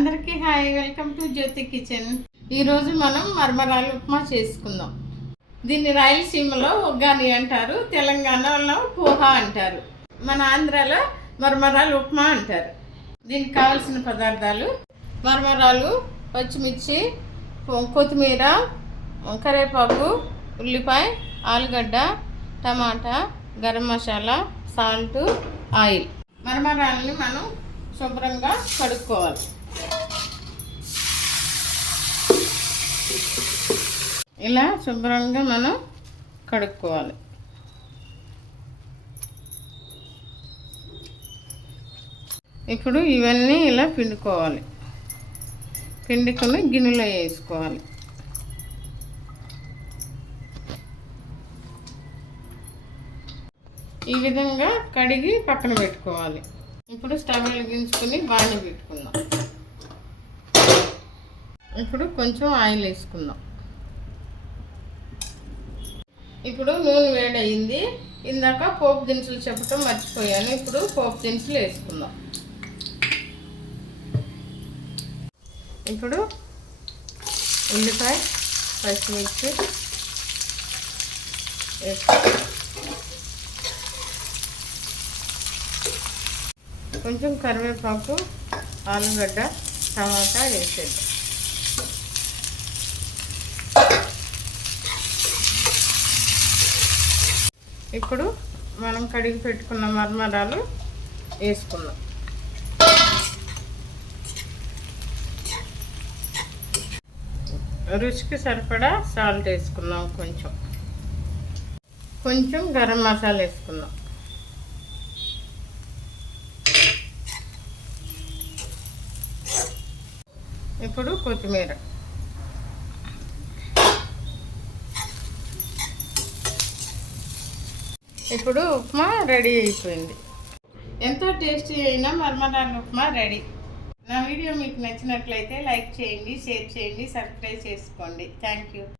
అందరికీ hi, welcome to Jyothi kitchen. ఈరోజు మనం మరమరాలు ఉప్మా చేసుకుందాం. దీన్ని రాయలసీమలో ఒగ్గాని అంటారు, తెలంగాణలో పోహా అంటారు, మన ఆంధ్రాలో మరమరాలు ఉప్మా అంటారు. దీనికి కావలసిన పదార్థాలు: మరమరాలు, పచ్చిమిర్చి, కొత్తిమీర, కరివేపాకు, ఉల్లిపాయ, ఆలుగడ్డ, టమాటా, గరం మసాలా, సాల్ట్, ఆయిల్. మరమరాలని మనం శుభ్రంగా కడుక్కోవాలి. ఇలా శుభ్రంగా మనం కడుక్కోవాలి. ఇప్పుడు ఇవన్నీ ఇలా పిండుకోవాలి. పిండుకొని గిన్నెలో వేసుకోవాలి. ఈ విధంగా కడిగి పక్కన పెట్టుకోవాలి. ఇప్పుడు స్టవ్ వెలిగించుకొని బాండి పెట్టుకుందాం. ఇప్పుడు కొంచెం ఆయిల్ వేసుకుందాం. ఇప్పుడు నూనె వేడయింది. ఇందాక పోపు దినుసులు చెప్పడం మర్చిపోయాను. ఇప్పుడు పోపు దినుసులు వేసుకుందాం. ఇప్పుడు ఉల్లిపాయ, పచ్చిమిర్చి వేసుకుందాం. కొంచెం కరివేపాకు, ఆలుగడ్డ, టమాటా వేసేద్దాం. ఇప్పుడు మనం కడిగి పెట్టుకున్న మరమరాలు వేసుకుందాం. రుచికి సరిపడా సాల్ట్ వేసుకుందాం. కొంచెం గరం మసాలా వేసుకుందాం. ఇప్పుడు కొత్తిమీర. ఇప్పుడు ఉప్మా రెడీ అయిపోయింది. ఎంతో టేస్టీ అయిన మరమరాల ఉప్మా రెడీ. నా వీడియో మీకు నచ్చినట్లయితే లైక్ చేయండి, షేర్ చేయండి, సబ్స్క్రైబ్ చేసుకోండి. Thank you.